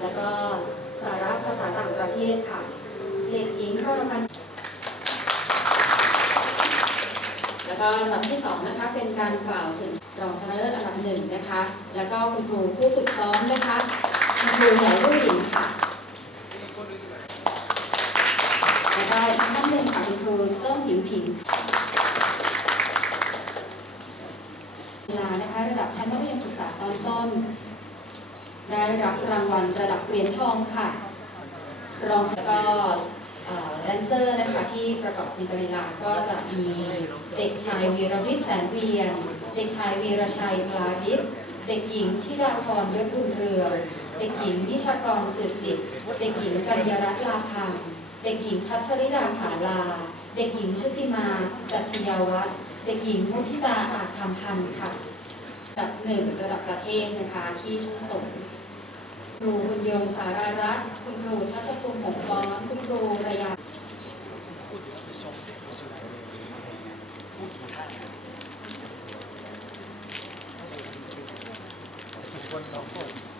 แล้วก็สาระภาษาต่างประเทศค่ะ เด็กหญิงพรพันธ์แล้วก็ลำดับที่สองนะคะเป็นการกล่าวถึงรองชนะเลิศอันดับหนึ่งนะคะ แล้วก็คุณครูผู้ฝึกซ้อมนะคะคุณครูหนียวรุ่ยหลิงค่ะแล้วก็อีกท่านหนึ่งค่ะคุณครูเติ้งผิงผิงเวลานะคะระดับชั้นมัธยมศึกษาตอนต้น ได้รับรางวัลระดับเหรียญทองค่ะ รองแล้วก็แดนเซอร์นะคะที่ประกอบจินตลีลาก็จะมีเด็กชายวีรวิทย์แสนเวียน เด็กชายวีรชัยพลาดิษเด็กหญิงธิดาพรยศบุญเรืองเด็กหญิงนิชากรสืบจิต เด็กหญิงกัญญารัตน์ลาพังเด็กหญิงพัชริดาผาลา เด็กหญิงชุติมาจัตยาวัฒน์เด็กหญิงมุทิตาอาจคำพันธ์ค่ะ ดับหนึ่งระดับประเทศนะคะที่ทุ่งสงครูบุญยงสารารัตน์คุณครูทัศภูมิหงร้อนคุณครูระยาเดี๋ยวเชิญเทศบาลเมืองร้อยเอ็ดของเรา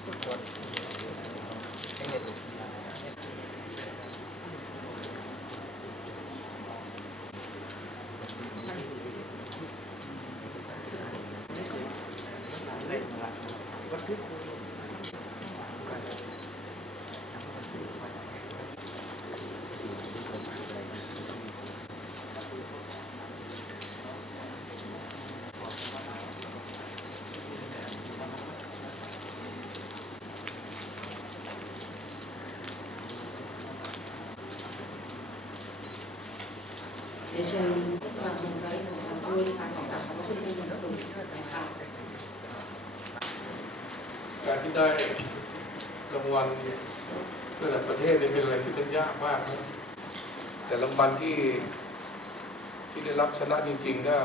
ด้วยนะคะขอกราบขอบพระคุณเป็นอย่างสูงนะคะ การที่ได้รางวัลระดับประเทศเนี่ยเป็นอะไรที่เป็นยากมากนะแต่รางวัลที่ที่ได้รับชนะจริง ๆ ก็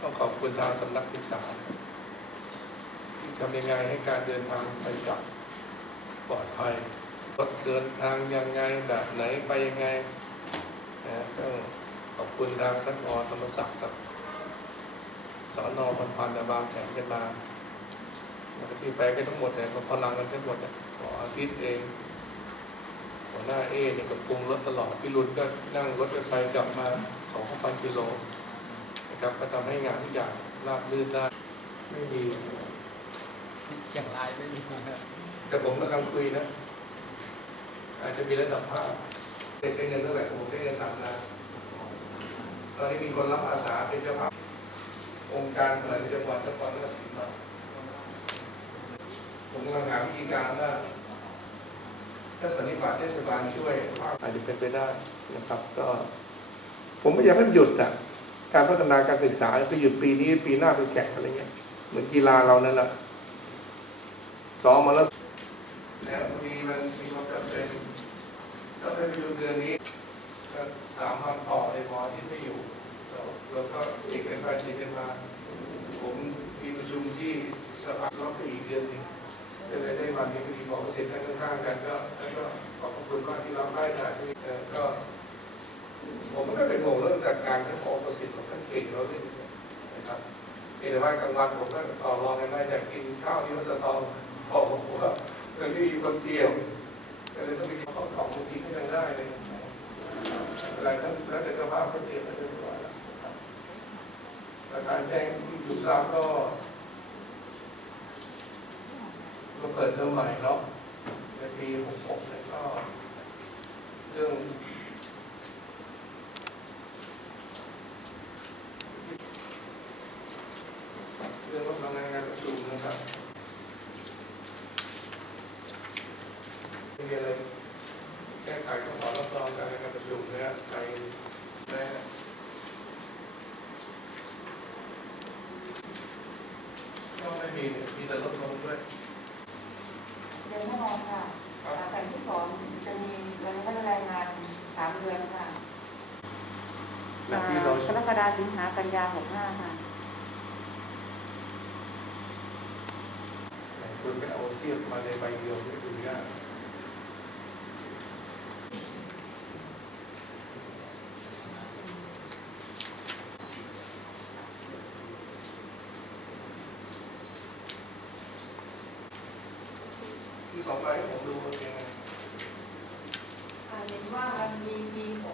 ต้องขอบคุณทางสำนักศึกษาที่ทำยังไงให้การเดินทางไปกลับปลอดภัยรถเดินทางยังไงแบบไหนไปยังไงนะก็ขอบคุณทางท่านอธรรมศักดิ์สอนอพันพันธ์บางแสนกันมา ที่ไปกันทั้งหมดเนี่ยก็พลังกันทั้งหมดเนี่ยขออาทิตย์เองหัวหน้าเอเนี่ยก็ปรุงรถตลอดพี่รุนก็นั่งรถไฟกลับมาสองพันกิโลนะครับก็ทำให้งานทุกอย่างราบรื่นได้ไม่มีเชียงรายไม่มีครับแต่ผมกำลังคุยนะอาจจะมีระดับภาพได้ใช้เงินเท่าไหร่ผมใช้เงินสามล้านตอนนี้มีคนรับอาสาเป็นเจ้าภาพองค์การเปิดจังหวัดนครราชสีมา ผมกำลังหาวิธีการว่าถ้าสันนิบาตเทศบาลช่วยอาจจะเป็นไปได้นะครับ ก็ ผมไม่อยากให้มันหยุดอะการพัฒนาการศึกษาไปหยุดปีนี้ปีหน้าไปแข่งอะไรเงี้ยเหมือนกีฬาเรานั่นแหละซ้อมมาแล้วแล้วพอดีมันมีความจำเป็นก็ไปดูเดือนนี้ก็สามวันต่อเลยพอที่ไม่อยู่เราเราก็ติดกันไปติดกันมาผมมีประชุมที่สภาล็อกไปอีกเดือนหนึง ก็เลยได้วันนี้พอดีบอกว่าเสร็จข้างๆกันก็แล้วก็ขอบคุณมากที่รับได้นะที่ก็ ผมไม่ได้เป็นห่วงเรื่องจัดการทั้งของประสิทธิ์ของท่านเก่งเราด้วยนะครับเพียงแต่ว่ากลางวันผมก็ต่อรองกันได้จากกินข้าวที่วัดสะตองขอผมว่ามันไม่มีคนเกี่ยวก็เลยต้องไปกินข้าวของบางทีก็ยังได้เลยอะไรทั้งแล้วแต่สภาพก็เตรียว้เรียบร้อยแล้วครับประธานแจ้งที่อยู่ทราบก็ ก็เปิดเทอมใหม่เนาะในปี66แล้วก็เรื่องเรื่องของงานงานประชุมนะครับมีอะไรแก้ไขก็ขอรับรองการงานประชุมนะฮะไปนะฮะก็ไม่มีมีแต่ลดลงด้วย เดือนแน่นอนค่ะแผ่นที่สองจะมีวันนี้ก็รายงานสามเดือนค่ะแบบที่เรากรกฎาคมสิงหากันยาหกห้าค่ะคุณไปเอาเทียบมาในใบเดียวไม่ดูยาก มีสองใบให้ผมดูเป็นยังไงเห็นว่ามันมีมี